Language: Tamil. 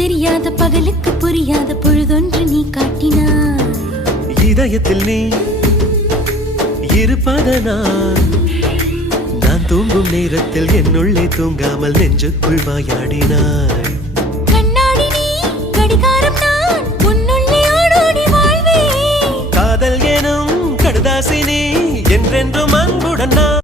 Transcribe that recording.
தெரியாத பகலுக்கு புரியாத பொழுதொன்று நீ காட்டினாய். இதயத்தில் நீ இருப்பதனால் நான் தூங்கும் நேரத்தில் என்னுள்ளே தூங்காமல் நெஞ்சுக்குள் வாயாடினாய். கண்ணாடி நீ கடிகாரம் நான் உன்னுள்ளே ஓடோடி வாழ்வே. காதல் எனும் கடுதாசி நீ என்றென்றும்